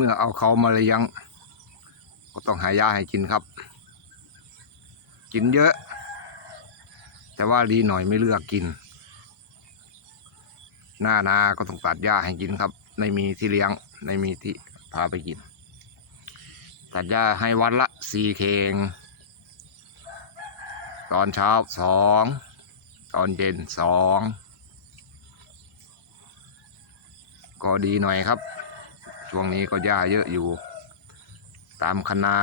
มื่อเอาเขามาเลี้ยง ก็ต้องหายาให้กินครับ กินเยอะ แต่ว่าดีหน่อยไม่เลือกกิน หน้านาก็ต้องตัดหญ้าให้กินครับไม่มีที่เลี้ยงไม่มีที่พาไปกิน ตัดหญ้าให้วันละสี่เคง ตอนเช้าสองตอนเย็นสองก็ดีหน่อยครับ ช่วงนี้ก็หญ้าเยอะอยู่ ตามคณา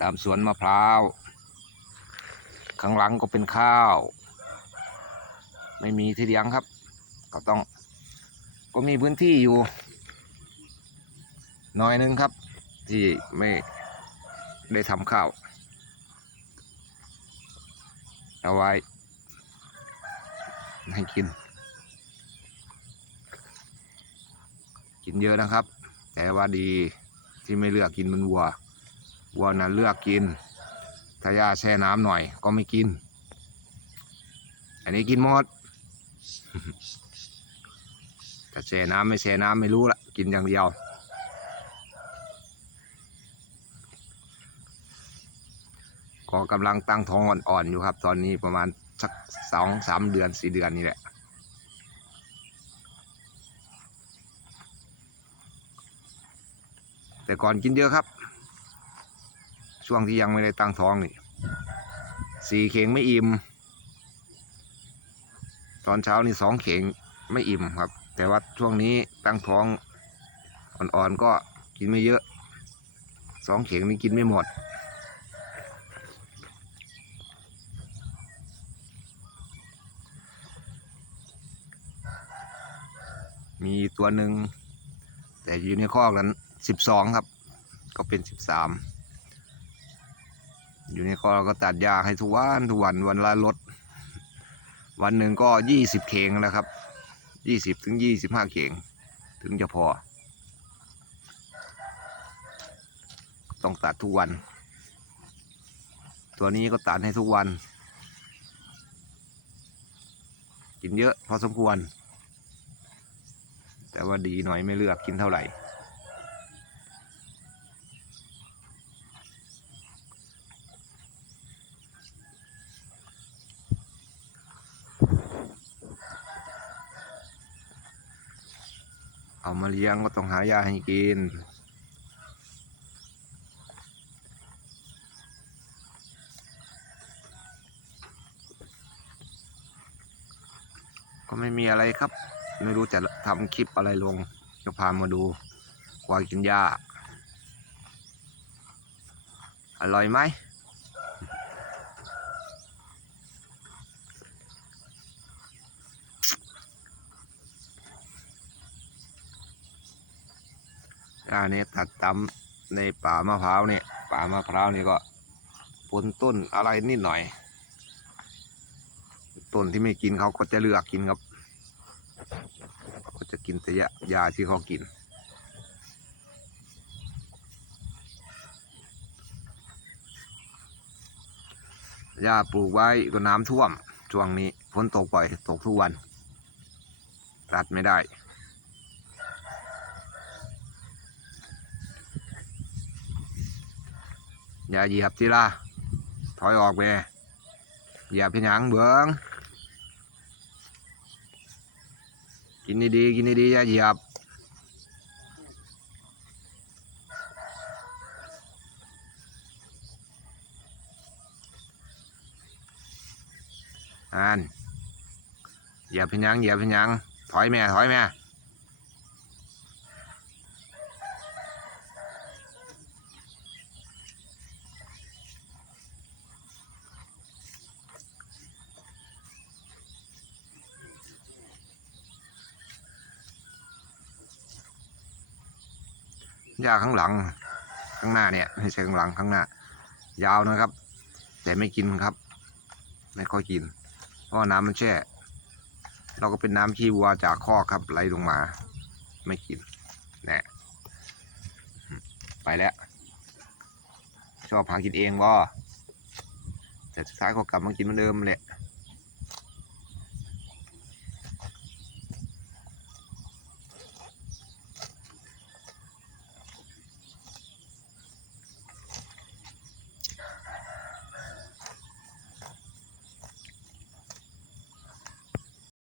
ตามสวนมะพร้าว ข้างหลังก็เป็นข้าว ไม่มีที่เลี้ยงครับ ก็ต้อง ก็มีพื้นที่อยู่ น้อยนึงครับ ที่ไม่ได้ทำข้าวเอาไว้ให้กิน กิน เยอะนะครับ แต่ว่าดีที่ไม่เลือกกินมันวัว วัวนั้นเลือกกิน ถ้าย่าแช่น้ำหน่อยก็ไม่กิน อันนี้กินหมดถ้าแช่น้ำไม่แช่น้ำไม่รู้ละกินอย่างเดียว ก็กำลังตั้งท้องอ่อนๆอยู่ครับ ตอนนี้ประมาณสักสองสามเดือนสี่เดือนนี่แหละ แต่ก่อนกินเยอะครับ ช่วงที่ยังไม่ได้ตั้งท้องนี่สี่เข่งไม่อิ่มตอนเช้านี่สองเข่งไม่อิ่มครับ แต่ว่าช่วงนี้ตั้งท้องอ่อนๆก็กินไม่เยอะสองเข่งนี่กินไม่หมด มีตัวหนึ่งแต่อยู่ในคอกนั้น สิบสองครับ ก็เป็นสิบสามอยู่ในคอเราก็ตัดยาให้ทุกวันทุกวันวันละลด วันหนึ่งก็ยี่สิบเข่งนะครับยี่สิบถึงยี่สิบห้าเข่งถึงจะพอ ต้องตัดทุกวัน ตัวนี้ก็ตัดให้ทุกวัน กินเยอะพอสมควร แต่ว่าดีหน่อยไม่เลือกกินเท่าไหร่ เอามาเลี้ยงก็ต้องหายาให้กิน ก็ไม่มีอะไรครับ ไม่รู้จะทำคลิปอะไรลง จะพามาดูควายกินหญ้าอร่อยไหม หญ้านี้ตัดตำในป่ามะพร้าวเนี่ยป่ามะพร้าวนี่ก็ปนต้นอะไรนิดหน่อย ต้นที่ไม่กินเขาก็จะเลือกกินครับ ก็จะกินแต่ยายาที่เขากิน หญ้าปลูกไว้ก็น้ำท่วมช่วงนี้ฝนตกบ่อยตกทุกวัน ตัดไม่ได้ อย่าเหยียบทีละถอยออกไปเหยียบเป็นหยังเบืองกินดีๆกินดีๆอย่าเหยียบอ่านเหยียบเป็นหยังเหยียบเป็นหยังถอยแม่ถอยแม่ หญ้าข้างหลัง ข้างหน้าเนี่ยไม่ใช่ข้างหลังข้างหน้า ยาวนะครับ แต่ไม่กินครับ ไม่ค่อยกิน เพราะน้ำมันแช่ เราก็เป็นน้ำขี้วัวจากคอครับไหลลงมา ไม่กินน่ไปแล้ว ชอบหากินเองบ่แต่สุดท้ายก็กลับมากินเหมือนเดิมแหละ